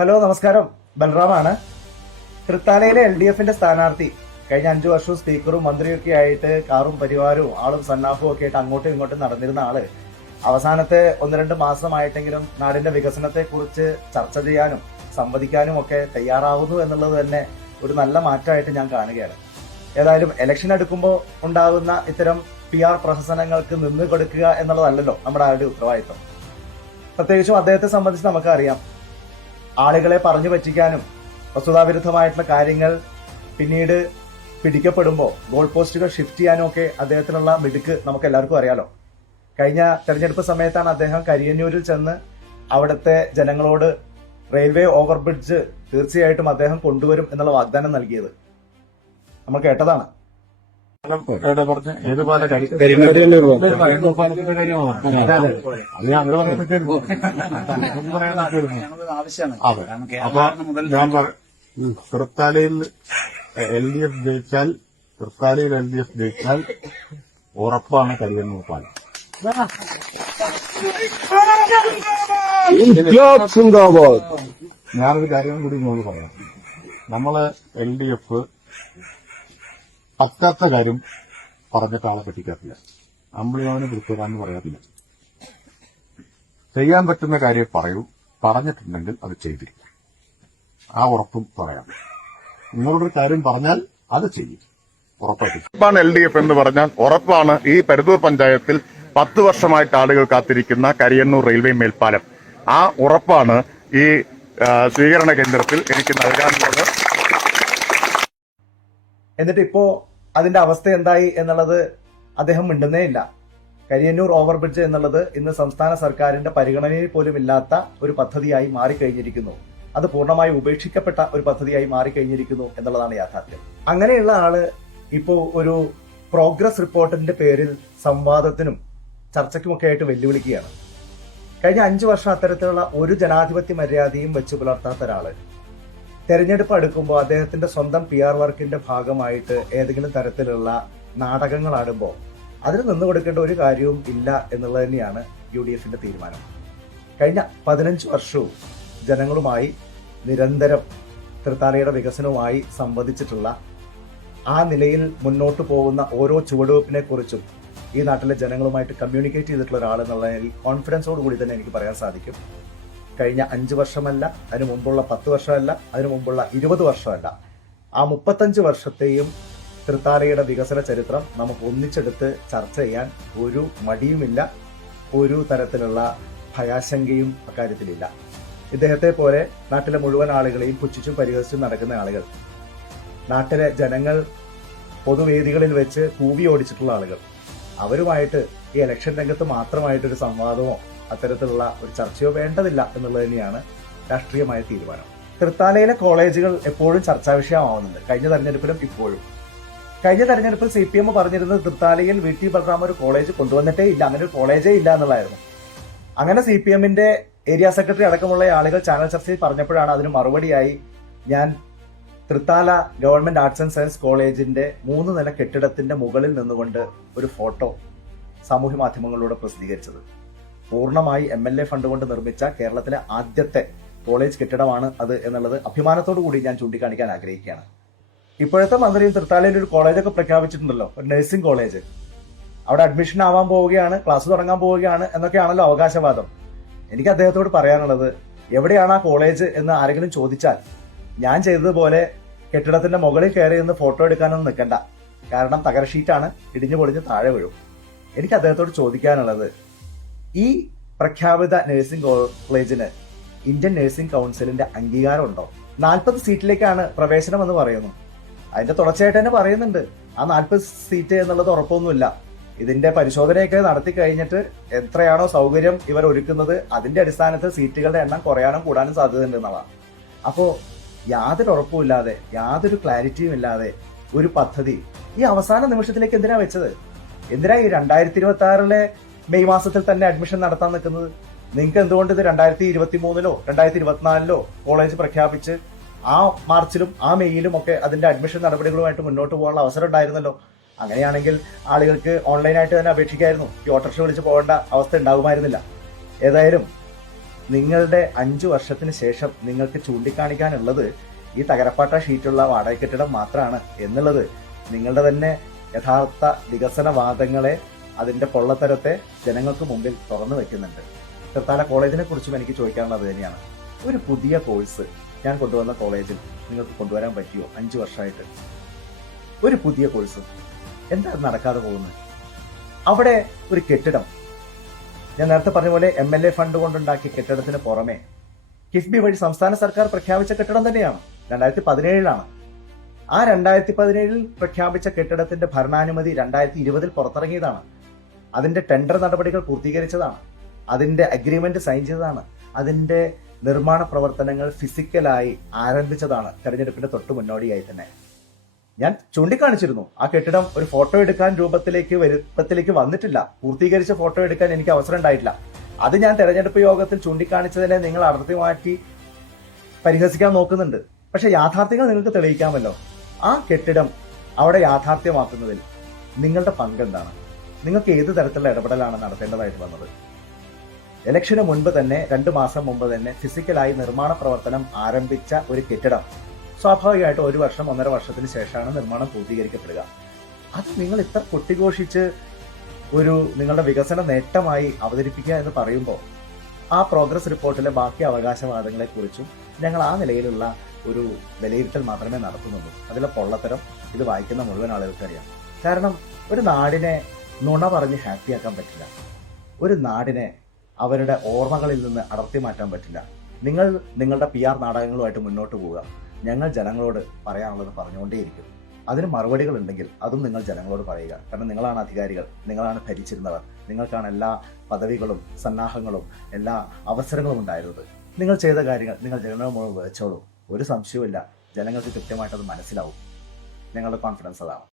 Hello, നമസ്കാരം. ബൽറാമാണ്. തൃത്താലയിലെ LDFന്റെ സ്ഥാനാർത്ഥി. കഴിഞ്ഞ 5 വർഷവും സ്പീക്കറും മന്ത്രിയൊക്കെ ആയിട്ട് കാറും പരിവാരവും ആളും സന്നാഫും ഒക്കെ ആയിട്ട് അങ്ങോട്ടും ഇങ്ങോട്ടും നടന്നിരുന്ന ആള് അവസാനത്തെ 1-2 മാസമായിട്ടെങ്കിലും നാടിന്റെ വികസനത്തെ കുറിച്ച് ചർച്ച ചെയ്യാനും സംവദിക്കാനും ഒക്കെ തയ്യാറാവുന്നു എന്നുള്ളത് തന്നെ ഒരു നല്ല മാറ്റമായിട്ട് ഞാൻ കാണുകയാണ്. ഏതായാലും ഇലക്ഷൻ എടുക്കുമ്പോൾ ഉണ്ടാകുന്ന ഇത്തരം PR പ്രഹസനങ്ങൾക്ക് നിന്ന് കൊടുക്കുക എന്നുള്ളതല്ലല്ലോ നമ്മുടെ ആരുടെ ഉത്തരവാദിത്വം. പ്രത്യേകിച്ചും അദ്ദേഹത്തെ സംബന്ധിച്ച് നമുക്കറിയാം, ആളുകളെ പറഞ്ഞു പറ്റിക്കാനും വസ്തുതാവിരുദ്ധമായിട്ടുള്ള കാര്യങ്ങൾ പിന്നീട് പിടിക്കപ്പെടുമ്പോൾ ഗോൾ പോസ്റ്റുകൾ ഷിഫ്റ്റ് ചെയ്യാനും ഒക്കെ അദ്ദേഹത്തിനുള്ള മിടുക്ക് നമുക്ക് എല്ലാവർക്കും അറിയാലോ. കഴിഞ്ഞ തെരഞ്ഞെടുപ്പ് സമയത്താണ് അദ്ദേഹം കരിയന്നൂരിൽ ചെന്ന് അവിടുത്തെ ജനങ്ങളോട് റെയിൽവേ ഓവർബ്രിഡ്ജ് തീർച്ചയായിട്ടും അദ്ദേഹം കൊണ്ടുവരും എന്നുള്ള വാഗ്ദാനം നൽകിയത്. നമ്മൾ കേട്ടതാണ്. തൃത്താലയിൽ LDF ജയിച്ചാൽ ഉറപ്പാണ് കരിയന്നൂർ പാലം. ഞാനൊരു കാര്യം കൂടി നിങ്ങൾക്ക് പറയാം. നമ്മള് LDF പറ്റാത്ത കാര്യം പറഞ്ഞിട്ട് ആളെ പറ്റിക്കാറില്ല. അമ്പിളിമാവനെ പിടിച്ചേരാന്ന് പറയാറില്ല. ചെയ്യാൻ പറ്റുന്ന കാര്യം പറയൂ, പറഞ്ഞിട്ടുണ്ടെങ്കിൽ അത് ചെയ്തിരിക്കും. ആ ഉറപ്പും പറയാം. നിങ്ങളൊരു കാര്യം പറഞ്ഞാൽ അത് ചെയ്യും, ഉറപ്പാണ്. LDF എന്ന് പറഞ്ഞാൽ ഉറപ്പാണ്. ഈ പരുത്തൂർ പഞ്ചായത്തിൽ 10 വർഷമായിട്ട് ആളുകൾ കാത്തിരിക്കുന്ന കരിയന്നൂർ റെയിൽവേ മേൽപ്പാലം, ആ ഉറപ്പാണ് ഈ സ്വീകരണ കേന്ദ്രത്തിൽ എനിക്ക് നൽകാനുള്ളത്. എന്നിട്ട് ഇപ്പോ അതിന്റെ അവസ്ഥ എന്തായി എന്നുള്ളത് അദ്ദേഹം മിണ്ടുന്നേ ഇല്ല. കരിയന്നൂർ ഓവർബ്രിഡ്ജ് എന്നുള്ളത് ഇന്ന് സംസ്ഥാന സർക്കാരിന്റെ പരിഗണനയിൽ പോലും ഇല്ലാത്ത ഒരു പദ്ധതിയായി മാറിക്കഴിഞ്ഞിരിക്കുന്നു. അത് പൂർണ്ണമായി ഉപേക്ഷിക്കപ്പെട്ട ഒരു പദ്ധതിയായി മാറിക്കഴിഞ്ഞിരിക്കുന്നു എന്നുള്ളതാണ് യാഥാർത്ഥ്യം. അങ്ങനെയുള്ള ആള് ഇപ്പോ ഒരു പ്രോഗ്രസ് റിപ്പോർട്ടിന്റെ പേരിൽ സംവാദത്തിനും ചർച്ചയ്ക്കുമൊക്കെ ആയിട്ട് വെല്ലുവിളിക്കുകയാണ്. കഴിഞ്ഞ 5 വർഷം അത്തരത്തിലുള്ള ഒരു ജനാധിപത്യ മര്യാദയും വെച്ച് പുലർത്താത്ത ഒരാള് തെരഞ്ഞെടുപ്പ് അടുക്കുമ്പോൾ അദ്ദേഹത്തിന്റെ സ്വന്തം PR വർക്കിന്റെ ഭാഗമായിട്ട് ഏതെങ്കിലും തരത്തിലുള്ള നാടകങ്ങൾ ആടുമ്പോൾ അതിന് നിന്ന് കൊടുക്കേണ്ട ഒരു കാര്യവും ഇല്ല എന്നുള്ളത് തന്നെയാണ് UDFന്റെ തീരുമാനം. കഴിഞ്ഞ 15 വർഷവും ജനങ്ങളുമായി നിരന്തരം തൃത്താലയുടെ വികസനവുമായി സംവദിച്ചിട്ടുള്ള, ആ നിലയിൽ മുന്നോട്ട് പോകുന്ന ഓരോ ചുവടുവെപ്പിനെ കുറിച്ചും ഈ നാട്ടിലെ ജനങ്ങളുമായിട്ട് കമ്മ്യൂണിക്കേറ്റ് ചെയ്തിട്ടുള്ള ഒരാളെന്നുള്ളതിൽ കോൺഫിഡൻസോട് കൂടി തന്നെ എനിക്ക് പറയാൻ സാധിക്കും. കഴിഞ്ഞ 5 വർഷമല്ല, അതിനു മുമ്പുള്ള 10 വർഷമല്ല, അതിനു മുമ്പുള്ള 20 വർഷമല്ല, ആ 35 വർഷത്തെയും തൃത്താലയുടെ വികസന ചരിത്രം നമുക്ക് ഒന്നിച്ചെടുത്ത് ചർച്ച ചെയ്യാൻ ഒരു മടിയുമില്ല, ഒരു തരത്തിലുള്ള ഭയാശങ്കയും അക്കാര്യത്തിലില്ല. ഇദ്ദേഹത്തെ പോലെ നാട്ടിലെ മുഴുവൻ ആളുകളെയും പുച്ഛിച്ചും പരിഹസിച്ചും നടക്കുന്ന ആളുകൾ, നാട്ടിലെ ജനങ്ങൾ പൊതുവേദികളിൽ വെച്ച് കൂവി ഓടിച്ചിട്ടുള്ള ആളുകൾ, അവരുമായിട്ട് ഈ ഇലക്ഷൻ രംഗത്ത് മാത്രമായിട്ടൊരു സംവാദമോ അത്തരത്തിലുള്ള ഒരു ചർച്ചയോ വേണ്ടതില്ല എന്നുള്ളത് തന്നെയാണ് രാഷ്ട്രീയമായ തീരുമാനം. തൃത്താലയിലെ കോളേജുകൾ എപ്പോഴും ചർച്ചാ വിഷയമാവുന്നുണ്ട്. കഴിഞ്ഞ തെരഞ്ഞെടുപ്പിലും ഇപ്പോഴും. കഴിഞ്ഞ തെരഞ്ഞെടുപ്പിൽ CPM പറഞ്ഞിരുന്നത് തൃത്താലയിൽ VT ബൽറാം ഒരു കോളേജ് കൊണ്ടുവന്നിട്ടേ ഇല്ല, അങ്ങനെ ഒരു കോളേജേ ഇല്ല എന്നുള്ളതായിരുന്നു. അങ്ങനെ CPMന്റെ ഏരിയ സെക്രട്ടറി അടക്കമുള്ള ആളുകൾ ചാനൽ ചർച്ചയിൽ പറഞ്ഞപ്പോഴാണ് അതിന് മറുപടിയായി ഞാൻ Thrithala government arts and science കോളേജിന്റെ 3 നില കെട്ടിടത്തിന്റെ മുകളിൽ നിന്നുകൊണ്ട് ഒരു ഫോട്ടോ സാമൂഹ്യ മാധ്യമങ്ങളിലൂടെ പ്രസിദ്ധീകരിച്ചത്. പൂർണ്ണമായി MLA ഫണ്ട് കൊണ്ട് നിർമ്മിച്ച കേരളത്തിലെ ആദ്യത്തെ കോളേജ് കെട്ടിടമാണ് അത് എന്നുള്ളത് അഭിമാനത്തോടു കൂടി ഞാൻ ചൂണ്ടിക്കാണിക്കാൻ ആഗ്രഹിക്കുകയാണ്. ഇപ്പോഴത്തെ മന്ത്രിയും തൃത്താലയിൽ ഒരു കോളേജൊക്കെ പ്രഖ്യാപിച്ചിട്ടുണ്ടല്ലോ, ഒരു നഴ്സിംഗ് കോളേജ്. അവിടെ അഡ്മിഷൻ ആവാൻ പോവുകയാണ്, ക്ലാസ് തുടങ്ങാൻ പോവുകയാണ് എന്നൊക്കെയാണല്ലോ അവകാശവാദം. എനിക്ക് അദ്ദേഹത്തോട് പറയാനുള്ളത്, എവിടെയാണ് ആ കോളേജ് എന്ന് ആരെങ്കിലും ചോദിച്ചാൽ ഞാൻ ചെയ്തതുപോലെ കെട്ടിടത്തിന്റെ മുകളിൽ കയറി നിന്ന് ഫോട്ടോ എടുക്കാനൊന്നും നിൽക്കണ്ട. കാരണം തകര ഷീറ്റാണ്, ഇടിഞ്ഞു പൊളിഞ്ഞ് താഴെ വീഴും. എനിക്ക് അദ്ദേഹത്തോട് ചോദിക്കാനുള്ളത്, ഈ പ്രഖ്യാപിത നഴ്സിംഗ് കോളേജിന് ഇന്ത്യൻ നഴ്സിംഗ് കൗൺസിലിന്റെ അംഗീകാരം ഉണ്ടോ? 40 സീറ്റിലേക്കാണ് പ്രവേശനം എന്ന് പറയുന്നു. അതിന്റെ തുടർച്ചയായിട്ട് തന്നെ പറയുന്നുണ്ട് ആ 40 സീറ്റ് എന്നുള്ളത് ഉറപ്പൊന്നുമില്ല. ഇതിന്റെ പരിശോധനയൊക്കെ നടത്തി കഴിഞ്ഞിട്ട് എത്രയാണോ സൗകര്യം ഇവർ ഒരുക്കുന്നത് അതിന്റെ അടിസ്ഥാനത്തിൽ സീറ്റുകളുടെ എണ്ണം കുറയാനും കൂടാനും സാധ്യതയുണ്ട് എന്നുള്ളതാണ്. അപ്പോ യാതൊരു ഉറപ്പുമില്ലാതെ, യാതൊരു ക്ലാരിറ്റിയും ഇല്ലാതെ ഒരു പദ്ധതി ഈ അവസാന നിമിഷത്തിലേക്ക് എന്തിനാ വെച്ചത്? എന്തിനാ ഈ 2026 മെയ് മാസത്തിൽ തന്നെ അഡ്മിഷൻ നടത്താൻ നിൽക്കുന്നത്? നിങ്ങൾക്ക് എന്തുകൊണ്ട് ഇത് 2023 2024 കോളേജ് പ്രഖ്യാപിച്ച് ആ മാർച്ചിലും ആ മെയ്യിലും ഒക്കെ അതിന്റെ അഡ്മിഷൻ നടപടികളുമായിട്ട് മുന്നോട്ട് പോകാനുള്ള അവസരം ഉണ്ടായിരുന്നല്ലോ. അങ്ങനെയാണെങ്കിൽ ആളുകൾക്ക് ഓൺലൈനായിട്ട് തന്നെ അപേക്ഷിക്കായിരുന്നു. ഈ ഓട്ടോറിക്ഷ വിളിച്ച് പോകേണ്ട അവസ്ഥ ഉണ്ടാകുമായിരുന്നില്ല. ഏതായാലും നിങ്ങളുടെ 5 വർഷത്തിന് ശേഷം നിങ്ങൾക്ക് ചൂണ്ടിക്കാണിക്കാനുള്ളത് ഈ തകരപ്പാട്ട ഷീറ്റുള്ള വാടക കെട്ടിടം മാത്രമാണ് എന്നുള്ളത് നിങ്ങളുടെ തന്നെ യഥാർത്ഥ വികസന വാദങ്ങളെ, അതിന്റെ പൊള്ളത്തരത്തെ ജനങ്ങൾക്ക് മുമ്പിൽ തുറന്നു വെക്കുന്നുണ്ട്. തൃത്താല കോളേജിനെ കുറിച്ചും എനിക്ക് ചോദിക്കാനുള്ളത് തന്നെയാണ്. ഒരു പുതിയ കോഴ്സ് ഞാൻ കൊണ്ടുവന്ന കോളേജിൽ നിങ്ങൾക്ക് കൊണ്ടുവരാൻ പറ്റിയോ? 5 വർഷമായിട്ട് ഒരു പുതിയ കോഴ്സ് എന്താ നടക്കാതെ പോകുന്നത്? അവിടെ ഒരു കെട്ടിടം, ഞാൻ നേരത്തെ പറഞ്ഞ പോലെ MLA ഫണ്ട് കൊണ്ടുണ്ടാക്കിയ കെട്ടിടത്തിന് പുറമെ കിഫ്ബി വഴി സംസ്ഥാന സർക്കാർ പ്രഖ്യാപിച്ച കെട്ടിടം തന്നെയാണ്. 2017 ആ 2017 പ്രഖ്യാപിച്ച കെട്ടിടത്തിന്റെ ഭരണാനുമതി 2020 പുറത്തിറങ്ങിയതാണ്. അതിന്റെ ടെൻഡർ നടപടികൾ പൂർത്തീകരിച്ചതാണ്. അതിന്റെ അഗ്രിമെന്റ് സൈൻ ചെയ്തതാണ്. അതിന്റെ നിർമ്മാണ പ്രവർത്തനങ്ങൾ ഫിസിക്കലായി ആരംഭിച്ചതാണ് തെരഞ്ഞെടുപ്പിന്റെ തൊട്ടു മുന്നോടിയായി തന്നെ. ഞാൻ ചൂണ്ടിക്കാണിച്ചിരുന്നു, ആ കെട്ടിടം ഒരു ഫോട്ടോ എടുക്കാൻ വലുപ്പത്തിലേക്ക് വന്നിട്ടില്ല. പൂർത്തീകരിച്ച ഫോട്ടോ എടുക്കാൻ എനിക്ക് അവസരം ഉണ്ടായിട്ടില്ല. അത് ഞാൻ തെരഞ്ഞെടുപ്പ് യോഗത്തിൽ ചൂണ്ടിക്കാണിച്ചതിനെ നിങ്ങൾ അടർത്തി മാറ്റി പരിഹസിക്കാൻ നോക്കുന്നുണ്ട്. പക്ഷെ യാഥാർത്ഥ്യങ്ങൾ നിങ്ങൾക്ക് തെളിയിക്കാമല്ലോ. ആ കെട്ടിടം അവിടെ യാഥാർത്ഥ്യമാക്കുന്നതിൽ നിങ്ങളുടെ പങ്കെന്താണ്? നിങ്ങൾക്ക് ഏത് തരത്തിലുള്ള ഇടപെടലാണ് നടത്തേണ്ടതായിട്ട് വന്നത്? ഇലക്ഷന് മുൻപ് തന്നെ 2 മാസം മുമ്പ് തന്നെ ഫിസിക്കലായി നിർമ്മാണ പ്രവർത്തനം ആരംഭിച്ച ഒരു കെട്ടിടം സ്വാഭാവികമായിട്ട് 1 വർഷം 1.5 വർഷത്തിന് ശേഷമാണ് നിർമ്മാണം പൂർത്തീകരിക്കപ്പെടുക. അത് നിങ്ങൾ ഇത്ര കൊട്ടിഘോഷിച്ച് നിങ്ങളുടെ വികസന നേട്ടമായി അവതരിപ്പിക്കുക എന്ന് പറയുമ്പോൾ ആ പ്രോഗ്രസ് റിപ്പോർട്ടിലെ ബാക്കി അവകാശവാദങ്ങളെ കുറിച്ചും ഞങ്ങൾ ആ നിലയിലുള്ള ഒരു വിലയിരുത്തൽ മാത്രമേ നടത്തുന്നുള്ളൂ. അതിലെ പൊള്ളത്തരം ഇത് വായിക്കുന്ന മുഴുവൻ ആളുകൾക്ക് അറിയാം. കാരണം ഒരു നാടിനെ നുണ പറഞ്ഞ് ഹാപ്പിയാക്കാൻ പറ്റില്ല. ഒരു നാടിനെ അവരുടെ ഓർമ്മകളിൽ നിന്ന് അടർത്തി മാറ്റാൻ പറ്റില്ല. നിങ്ങൾ നിങ്ങളുടെ PR നാടകങ്ങളുമായിട്ട് മുന്നോട്ട് പോവുക. ഞങ്ങൾ ജനങ്ങളോട് പറയാനുള്ളത് പറഞ്ഞുകൊണ്ടേയിരിക്കും. അതിന് മറുപടികൾ ഉണ്ടെങ്കിൽ അതും നിങ്ങൾ ജനങ്ങളോട് പറയുക. കാരണം നിങ്ങളാണ് അധികാരികൾ, നിങ്ങളാണ് ഭരിച്ചിരുന്നവർ, നിങ്ങൾക്കാണ് എല്ലാ പദവികളും സന്നാഹങ്ങളും എല്ലാ അവസരങ്ങളും ഉണ്ടായിരുന്നത്. നിങ്ങൾ ചെയ്ത കാര്യങ്ങൾ നിങ്ങൾ ജനങ്ങളുടെ മുഴുവൻ വെച്ചോളൂ. ഒരു സംശയവുമില്ല, ജനങ്ങൾക്ക് കൃത്യമായിട്ടത് മനസ്സിലാവും. ഞങ്ങളുടെ കോൺഫിഡൻസ് അതാണ്.